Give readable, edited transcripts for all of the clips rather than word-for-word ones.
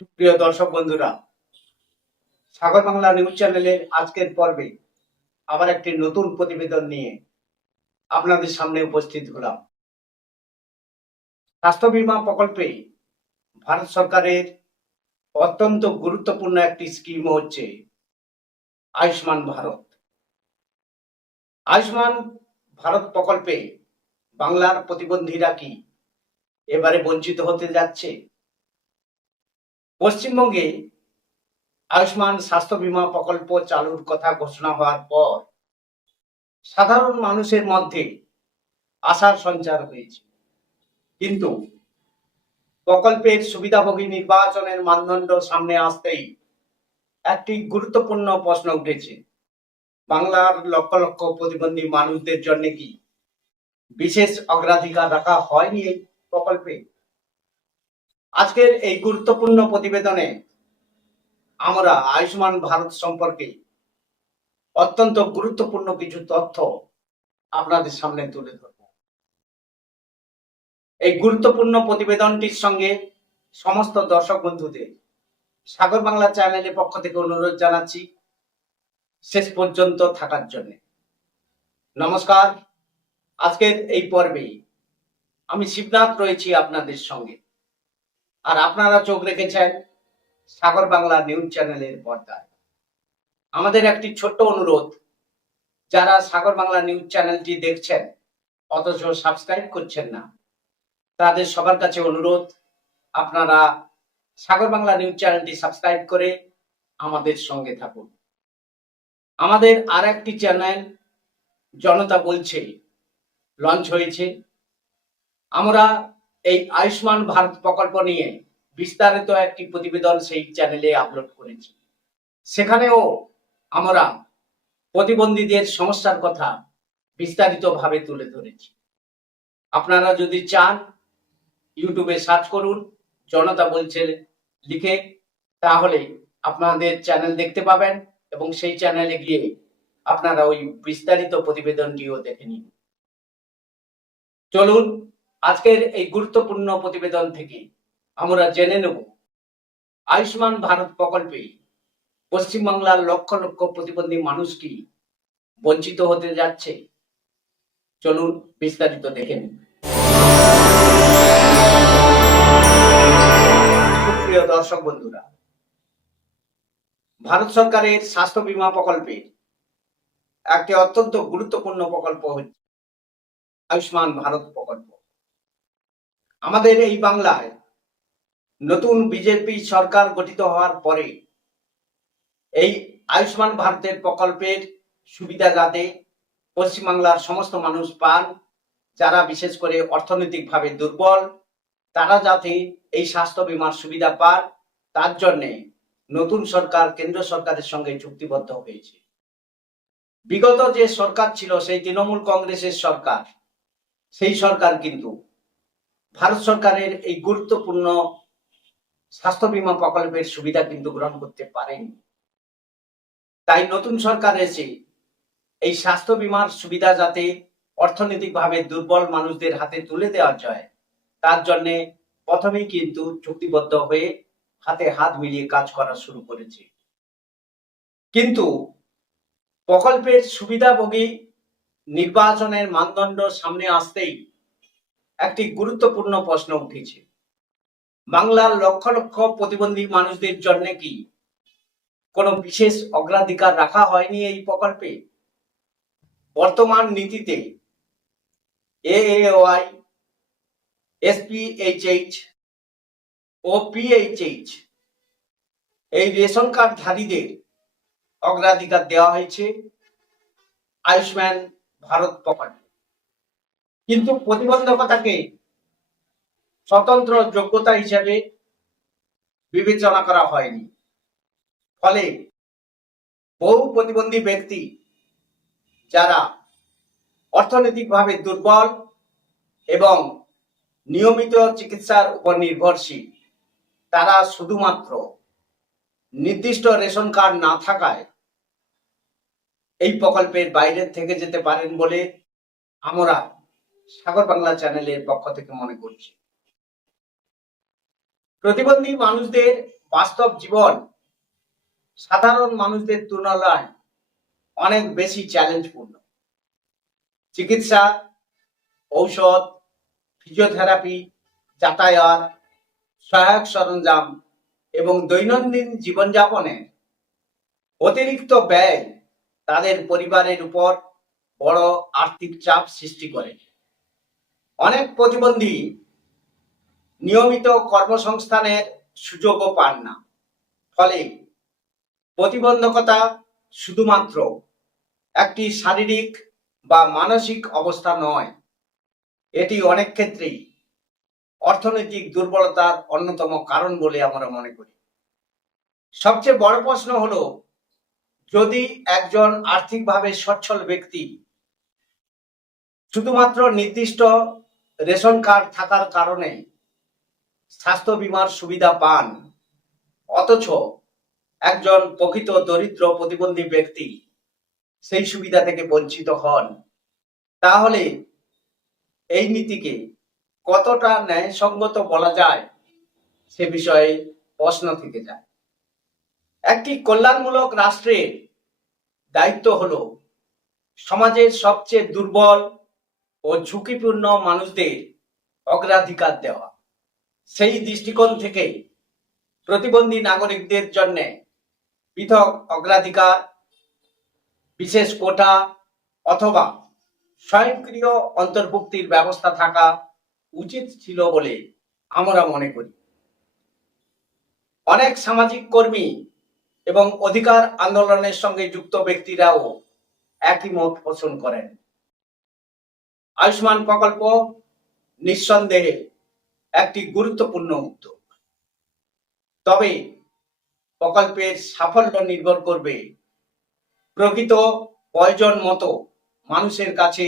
প্রিয় দর্শক বন্ধুরা, সাগর বাংলা নিউজ চ্যানেলের আজকের পর্বে আবার একটি নতুন প্রতিবেদন নিয়ে আপনাদের সামনে উপস্থিত হলাম। স্বাস্থ্য বীমা প্রকল্পে ভারত সরকারের অত্যন্ত গুরুত্বপূর্ণ একটি স্কিম হচ্ছে আয়ুষ্মান ভারত। আয়ুষ্মান ভারত প্রকল্পে বাংলার প্রতিবন্ধীরা কি এবারে বঞ্চিত হতে যাচ্ছে? পশ্চিমবঙ্গে আয়ুষ্মান স্বাস্থ্য বীমা প্রকল্প চালুর কথা ঘোষণা হওয়ার পর সাধারণ মানুষের মধ্যে আশার সঞ্চার হয়েছে, কিন্তু প্রকল্পের সুবিধাভোগী নির্বাচনের মানদণ্ড সামনে আসতেই একটি গুরুত্বপূর্ণ প্রশ্ন উঠেছে। বাংলার লক্ষ লক্ষ প্রতিবন্ধী মানুষদের জন্য কি বিশেষ অগ্রাধিকার রাখা হয়নি এই প্রকল্পে? আজকের এই গুরুত্বপূর্ণ প্রতিবেদনে আমরা আয়ুষ্মান ভারত সম্পর্কে অত্যন্ত গুরুত্বপূর্ণ কিছু তথ্য আপনাদের সামনে তুলে ধরব। এই গুরুত্বপূর্ণ প্রতিবেদনটির সঙ্গে সমস্ত দর্শক বন্ধুদের সাগর বাংলা চ্যানেলের পক্ষ থেকে অনুরোধ জানাচ্ছি শেষ পর্যন্ত থাকার জন্য। নমস্কার, আজকের এই পর্বে আমি শিবনাথ রয়েছি আপনাদের সঙ্গে, আর আপনারা চোখ রেখেছেন সাগর বাংলা নিউজ চ্যানেলের পর্দায়। আমাদের একটি ছোট্ট অনুরোধ, যারা সাগর বাংলা নিউজ চ্যানেলটি দেখছেন অথচ সাবস্ক্রাইব করছেন না, তাদের সবার কাছে অনুরোধ, আপনারা সাগর বাংলা নিউজ চ্যানেলটি সাবস্ক্রাইব করে আমাদের সঙ্গে থাকুন। আমাদের আর একটি চ্যানেল জনতা বলছে লঞ্চ হয়েছে। আমরা এই আয়ুষ্মান ভারত প্রকল্প নিয়ে বিস্তারিত একটি প্রতিবেদন সেই চ্যানেলে আপলোড করেছি। সেখানেও আমরা প্রতিবন্ধীদের সমস্যার কথা বিস্তারিতভাবে তুলে ধরেছি। আপনারা যদি চান ইউটিউবে সার্চ করুন জনতা বলছে লিখে, তাহলে আপনাদের চ্যানেল দেখতে পাবেন এবং সেই চ্যানেলে গিয়ে আপনারা ওই বিস্তারিত প্রতিবেদনটিও দেখে নিন। চলুন আজকের এই গুরুত্বপূর্ণ প্রতিবেদন থেকে আমরা জেনে নেব আয়ুষ্মান ভারত প্রকল্পে পশ্চিমবাংলার লক্ষ লক্ষ প্রতিবন্ধী মানুষ কি বঞ্চিত হতে যাচ্ছে। চলুন বিস্তারিত দেখে নিন। প্রিয় দর্শক বন্ধুরা, ভারত সরকারের স্বাস্থ্য বীমা প্রকল্পে একটি অত্যন্ত গুরুত্বপূর্ণ প্রকল্প হচ্ছে আয়ুষ্মান ভারত প্রকল্প। আমাদের এই বাংলায় নতুন বিজেপি সরকার গঠিত হওয়ার পরে এই আয়ুষ্মান ভারতের প্রকল্পের সুবিধা যাতে পশ্চিমবাংলার সমস্ত মানুষ পান, যারা বিশেষ করে অর্থনৈতিকভাবে দুর্বল, তারা যাতে এই স্বাস্থ্য বীমার সুবিধা পান, তার জন্যে নতুন সরকার কেন্দ্র সরকারের সঙ্গে চুক্তিবদ্ধ হয়েছে। বিগত যে সরকার ছিল সেই তৃণমূল কংগ্রেসের সরকার, সেই সরকার কিন্তু ভারত সরকারের এই গুরুত্বপূর্ণ স্বাস্থ্য বীমা প্রকল্পের সুবিধা কিন্তু গ্রহণ করতে পারেনি। তাই নতুন সরকার এসে এই স্বাস্থ্য বীমার সুবিধা যাতে অর্থনৈতিকভাবে দুর্বল মানুষদের হাতে তুলে দেওয়া যায়, তার জন্য প্রথমেই কিন্তু চুক্তিবদ্ধ হয়ে হাতে হাত মিলিয়ে কাজ করা শুরু করেছে। কিন্তু প্রকল্পের সুবিধাভোগী নির্বাচনের মানদণ্ড সামনে আসতেই একটি গুরুত্বপূর্ণ প্রশ্ন উঠেছে। বাংলার লক্ষ লক্ষ প্রতিবন্ধী মানুষদের জন্য কি কোনো বিশেষ অগ্রাধিকার রাখা হয়নি এই প্রকল্পে? বর্তমান নীতিতে এএওয়াই, এসপিএইচএইচ ও পিএইচএইচ এই রেশন কার্ডধারীদের অগ্রাধিকার দেওয়া হয়েছে আয়ুষ্মান ভারত প্রকল্পে, কিন্তু প্রতিবন্ধকতাকে স্বতন্ত্র যোগ্যতা হিসেবে বিবেচনা করা হয়নি। ফলে বহু প্রতিবন্ধী ব্যক্তি যারা অর্থনৈতিকভাবে দুর্বল এবং নিয়মিত চিকিৎসার উপর নির্ভরশীল, তারা শুধুমাত্র নির্দিষ্ট রেশন কার্ড না থাকায় এই প্রকল্পের বাইরে থেকে যেতে পারেন বলে আমরা সাগর বাংলা চ্যানেলের পক্ষ থেকে মনে করছি। প্রতিবন্ধী মানুষদের বাস্তব জীবন সাধারণ মানুষদের তুলনায় অনেক বেশি চ্যালেঞ্জপূর্ণ। চিকিৎসা, ঔষধ, ফিজিওথেরাপি, যাতায়াত, সহায়ক সরঞ্জাম এবং দৈনন্দিন জীবনযাপনে অতিরিক্ত ব্যয় তাদের পরিবারের উপর বড় আর্থিক চাপ সৃষ্টি করে। অনেক প্রতিবন্ধী নিয়মিত কর্মসংস্থানের সুযোগও পান না। ফলে প্রতিবন্ধকতা শুধুমাত্র একটি শারীরিক বা মানসিক অবস্থা নয়, এটি অনেক ক্ষেত্রেই অর্থনৈতিক দুর্বলতার অন্যতম কারণ বলে আমরা মনে করি। সবচেয়ে বড় প্রশ্ন হলো, যদি একজন আর্থিকভাবে সচ্ছল ব্যক্তি শুধুমাত্র নির্দিষ্ট রেশন কার্ড থাকার কারণে স্বাস্থ্য বীমার সুবিধা পান, অথচ একজন প্রকৃত দরিদ্র প্রতিবন্ধী ব্যক্তি সেই সুবিধা থেকে বঞ্চিত হন, তাহলে এই নীতিকে কতটা ন্যায়সঙ্গত বলা যায় সে বিষয়ে প্রশ্ন থেকে যায়। একটি কল্যাণমূলক রাষ্ট্রের দায়িত্ব হলো সমাজের সবচেয়ে দুর্বল ও ঝুঁকিপূর্ণ মানুষদের অগ্রাধিকার দেওয়া। সেই দৃষ্টিকোণ থেকে প্রতিবন্ধী নাগরিকদের জন্য পৃথক অগ্রাধিকার, বিশেষ কোটা অথবা স্বয়ংক্রিয় অন্তর্ভুক্তির ব্যবস্থা থাকা উচিত ছিল বলে আমরা মনে করি। অনেক সামাজিক কর্মী এবং অধিকার আন্দোলনের সঙ্গে যুক্ত ব্যক্তিরাও একই মত পোষণ করেন। আয়ুষ্মান প্রকল্প নিঃসন্দেহে একটি গুরুত্বপূর্ণ উদ্যোগ, তবে প্রকল্পের সাফল্য নির্ভর করবে প্রকৃত প্রয়োজন মতো মানুষের কাছে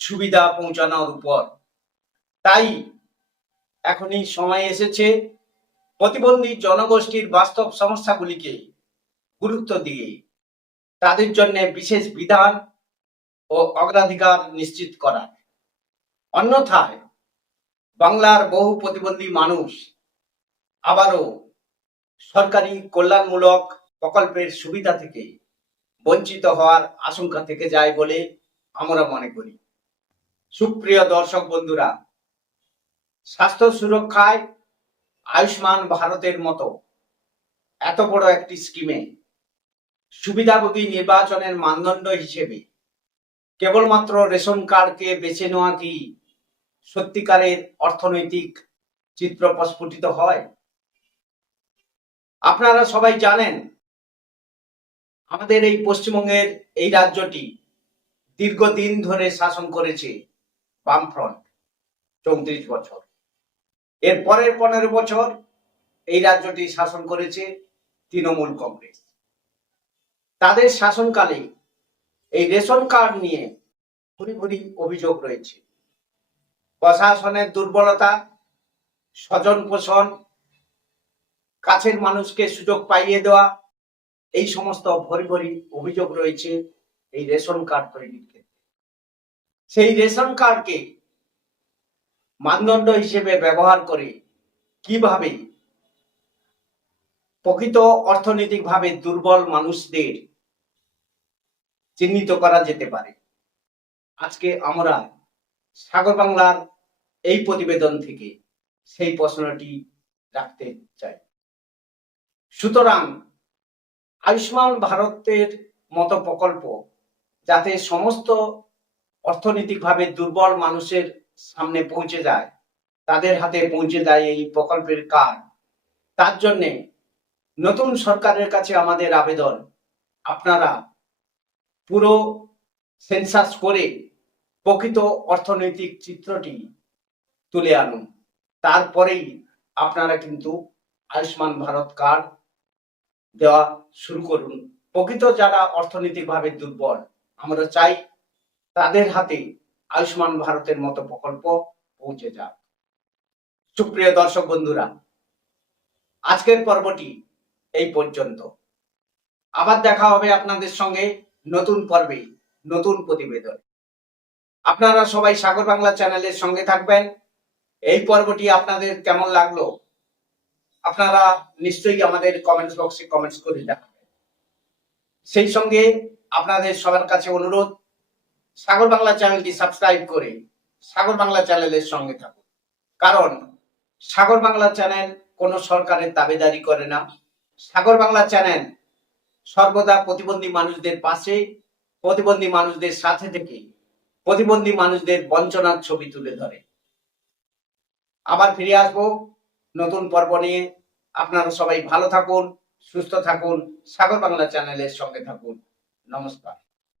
সুবিধা পৌঁছানোর উপর। তাই এখনই সময় এসেছে প্রতিবন্ধী জনগোষ্ঠীর বাস্তব সমস্যাগুলিকে গুরুত্ব দিয়ে তাদের জন্য বিশেষ বিধান ও অগ্রাধিকার নিশ্চিত করা। অন্যথায় বাংলার বহু প্রতিবন্ধী মানুষ আবারও সরকারি কল্যাণমূলক প্রকল্পের সুবিধা থেকে বঞ্চিত হওয়ার আশঙ্কা থেকে যায় বলে আমরা মনে করি। সুপ্রিয় দর্শক বন্ধুরা, স্বাস্থ্য সুরক্ষায় আয়ুষ্মান ভারতের মতো এত বড় একটি স্কিমে সুবিধাভোগী নির্বাচনের মানদণ্ড হিসেবে কেবলমাত্র রেশন কার্ডকে বেছে নেওয়া কি সত্যিকারের অর্থনৈতিক চিত্র প্রস্ফুটিত হয়? আপনারা সবাই জানেন, আমাদের এই পশ্চিমবঙ্গের এই রাজ্যটি দীর্ঘদিন ধরে শাসন করেছে বামফ্রন্ট, 34 বছর। এর পরের 15 বছর এই রাজ্যটি শাসন করেছে তৃণমূল কংগ্রেস। তাদের শাসনকালে এই রেশন কার্ড নিয়ে ভুরি ভুরি অভিযোগ রয়েছে। প্রশাসনের দুর্বলতা, স্বজন পোষণ, কাছের মানুষকে সুযোগ পাইয়ে দেওয়া, এই সমস্ত ভরি ভরি অভিযোগ রয়েছে এই রেশন কার্ড তৈরির ক্ষেত্রে। সেই রেশন কার্ডকে মানদণ্ড হিসেবে ব্যবহার করে কিভাবে প্রকৃত অর্থনৈতিকভাবে দুর্বল মানুষদের চিহ্নিত করা যেতে পারে, আজকে আমরা সাগর বাংলার এই প্রতিবেদন থেকে সেই প্রশ্নটি রাখতে চাই। সুতরাং আয়ুষ্মান ভারতের মতো প্রকল্প যাতে সমস্ত অর্থনৈতিকভাবে দুর্বল মানুষের সামনে পৌঁছে যায়, তাদের হাতে পৌঁছে যায় এই প্রকল্পের কার্ড, তার জন্যে নতুন সরকারের কাছে আমাদের আবেদন, আপনারা পুরো সেন্সাস করে প্রকৃত অর্থনৈতিক চিত্রটি তুলে আনুন। তারপরেই আপনারা কিন্তু আয়ুষ্মান ভারত কার্ড দেওয়া শুরু করুন। প্রকৃত যারা অর্থনৈতিকভাবে দুর্বল, আমরা চাই তাদের হাতে আয়ুষ্মান ভারতের মতো প্রকল্প পৌঁছে যাক। সুপ্রিয় দর্শক বন্ধুরা, আজকের পর্বটি এই পর্যন্ত। আবার দেখা হবে আপনাদের সঙ্গে নতুন পর্বে, নতুন প্রতিবেদন। আপনারা সবাই সাগর বাংলা চ্যানেলের সঙ্গে থাকবেন। এই পর্বটি আপনাদের কেমন লাগলো আপনারা নিশ্চয়ই আমাদের কমেন্টস বক্সে কমেন্টস করে জানাবেন। সেই সঙ্গে আপনাদের সবার কাছে অনুরোধ, সাগর বাংলা চ্যানেলটি সাবস্ক্রাইব করে সাগর বাংলা চ্যানেলের সঙ্গে থাকুন। কারণ সাগর বাংলা চ্যানেল কোনো সরকারের দাবিদারি করে না। সাগর বাংলা চ্যানেল সর্বদা প্রতিবন্ধী মানুষদের পাশে, প্রতিবন্ধী মানুষদের সাথে থেকে প্রতিবন্ধী মানুষদের বঞ্চনার ছবি তুলে ধরে। আবার ফিরে আসবো নতুন পর্ব নিয়ে। আপনারা সবাই ভালো থাকুন, সুস্থ থাকুন, সাগর বাংলা চ্যানেলের সঙ্গে থাকুন। নমস্কার।